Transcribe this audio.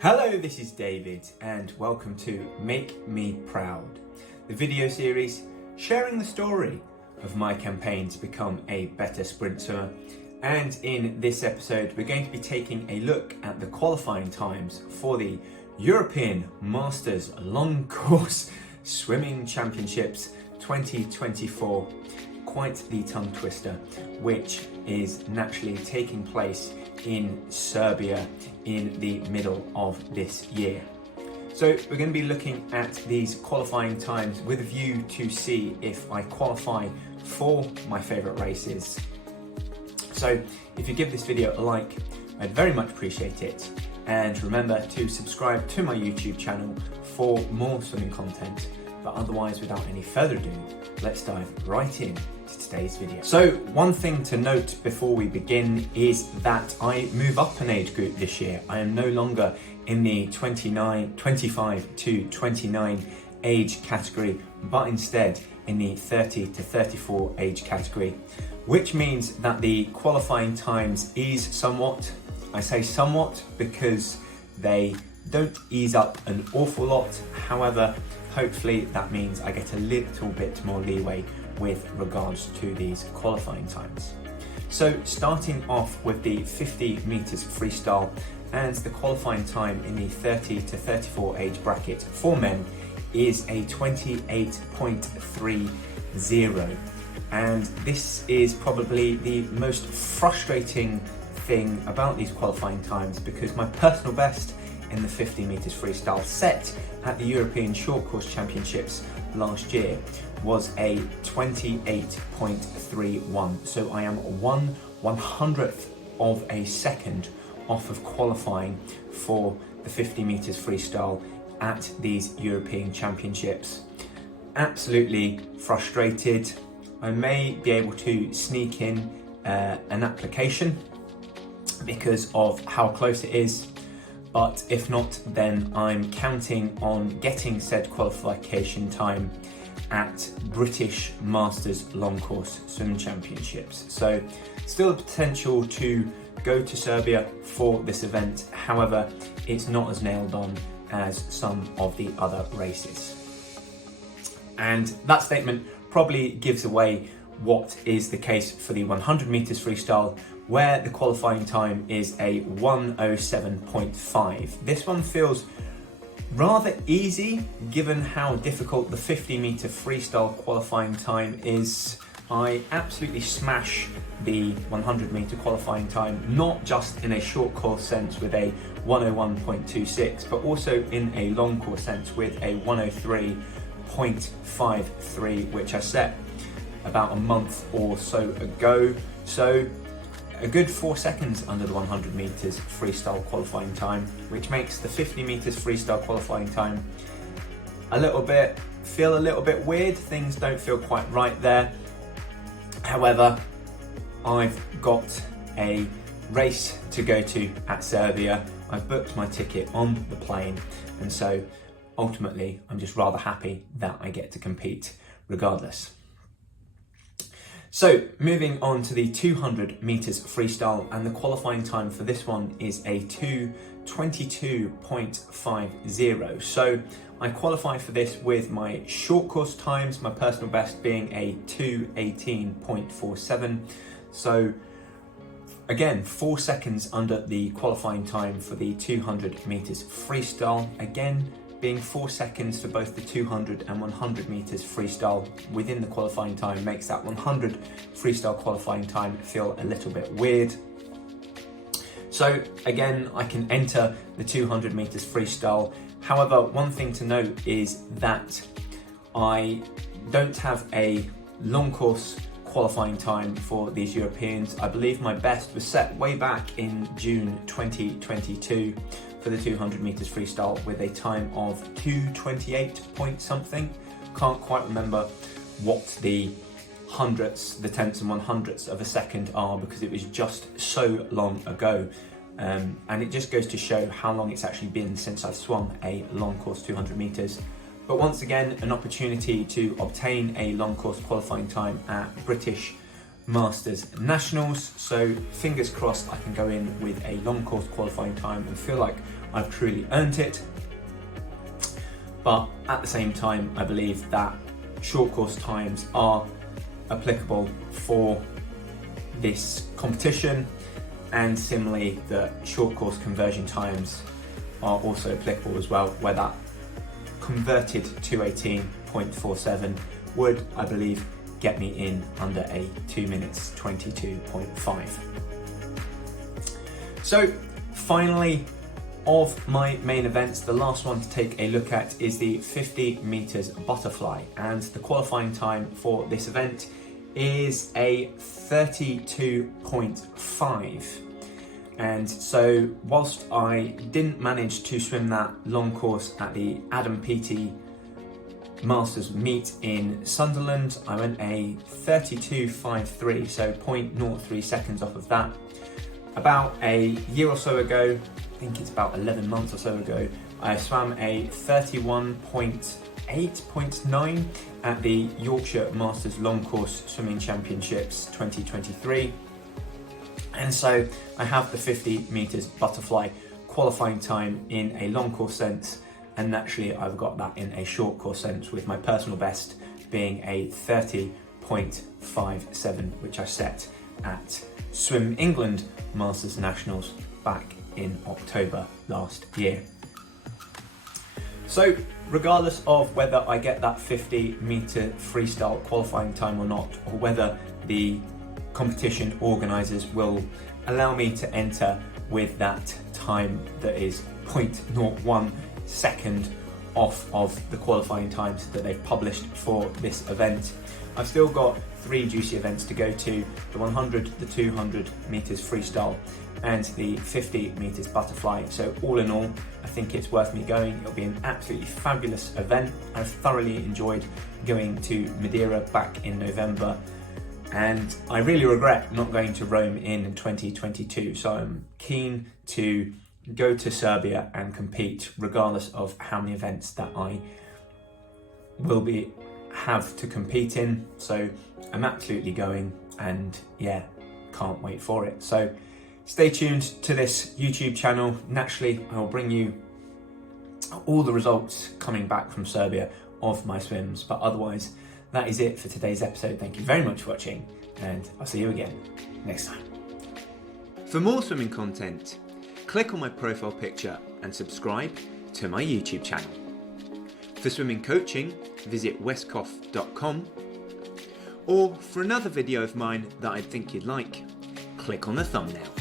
Hello, this is David and welcome to Make Me Proud, the video series sharing the story of my campaign to become a better sprint swimmer. And in this episode, we're going to be taking a look at the qualifying times for the European Masters Long Course Swimming Championships 2024. Quite the tongue twister, which is naturally taking place in Serbia in the middle of this year. So we're going to be looking at these qualifying times with a view to see if I qualify for my favourite races. So if you give this video a like, I'd very much appreciate it. And remember to subscribe to my YouTube channel for more swimming content. But otherwise, without any further ado, let's dive right in to today's video. So one thing to note before we begin is that I move up an age group this year. I am no longer in the 25 to 29 age category, but instead in the 30 to 34 age category, which means that the qualifying times ease somewhat. I say somewhat because they don't ease up an awful lot. However, hopefully that means I get a little bit more leeway with regards to these qualifying times. So starting off with the 50 meters freestyle, and the qualifying time in the 30 to 34 age bracket for men is a 28.30. And this is probably the most frustrating thing about these qualifying times, because my personal best in the 50 meters freestyle set at the European Short Course Championships last year was a 28.31. So I am 1/100th of a second off of qualifying for the 50 meters freestyle at these European Championships. Absolutely frustrated. I may be able to sneak in an application because of how close it is. But if not, then I'm counting on getting said qualification time at British Masters Long Course Swim Championships. So still a potential to go to Serbia for this event. However, it's not as nailed on as some of the other races. And that statement probably gives away what is the case for the 100 meters freestyle, where the qualifying time is a 1:07.5. This one feels rather easy given how difficult the 50 meter freestyle qualifying time is. I absolutely smash the 100 meter qualifying time, not just in a short course sense with a 1:01.26, but also in a long course sense with a 1:03.53, which I set about a month or so ago. So a good 4 seconds under the 100 meters freestyle qualifying time, which makes the 50 meters freestyle qualifying time feel a little bit weird. Things don't feel quite right there. However, I've got a race to go to at Serbia. I've booked my ticket on the plane, and so ultimately I'm just rather happy that I get to compete regardless. So moving on to the 200 meters freestyle, and the qualifying time for this one is a 2:22.50. So I qualify for this with my short course times, my personal best being a 2:18.47. So again, 4 seconds under the qualifying time for the 200 meters freestyle. Again, being 4 seconds for both the 200 and 100 meters freestyle within the qualifying time makes that 100 freestyle qualifying time feel a little bit weird. So again, I can enter the 200 meters freestyle. However, one thing to note is that I don't have a long course qualifying time for these Europeans. I believe my best was set way back in June 2022 for the 200 meters freestyle with a time of 2:28 point something. Can't quite remember what the hundredths, the tenths and 100ths of a second are, because it was just so long ago. And it just goes to show how long it's actually been since I've swum a long course 200 meters. But once again, an opportunity to obtain a long course qualifying time at British Masters Nationals. So fingers crossed I can go in with a long course qualifying time and feel like I've truly earned it. But at the same time, I believe that short course times are applicable for this competition, and similarly the short course conversion times are also applicable as well, where that converted to 18.47 would, I believe, get me in under a 2 minutes 22.5. So finally, of my main events, the last one to take a look at is the 50 meters butterfly, and the qualifying time for this event is a 32.5. And so whilst I didn't manage to swim that long course at the Adam Peaty Masters meet in Sunderland, I went a 32.53, so 0.03 seconds off of that. About a year or so ago, I think it's about 11 months or so ago, I swam a 31.8.9 at the Yorkshire Masters Long Course Swimming Championships 2023. And so I have the 50 meters butterfly qualifying time in a long course sense, and naturally I've got that in a short course sense, with my personal best being a 30.57, which I set at Swim England Masters Nationals back in October last year. So regardless of whether I get that 50 meter freestyle qualifying time or not, or whether the competition organisers will allow me to enter with that time that is 0.01 second off of the qualifying times that they've published for this event, I've still got 3 juicy events to go to: the 100, the 200 meters freestyle, and the 50 meters butterfly. So all in all, I think it's worth me going. It'll be an absolutely fabulous event. I've thoroughly enjoyed going to Madeira back in November, and I really regret not going to Rome in 2022. So I'm keen to go to Serbia and compete, regardless of how many events that I will have to compete in. So I'm absolutely going, and yeah, can't wait for it. So stay tuned to this YouTube channel. Naturally, I will bring you all the results coming back from Serbia of my swims, but otherwise that is it for today's episode. Thank you very much for watching, and I'll see you again next time. For more swimming content, click on my profile picture and subscribe to my YouTube channel. For swimming coaching, visit westcough.com, or for another video of mine that I think you'd like, click on the thumbnail.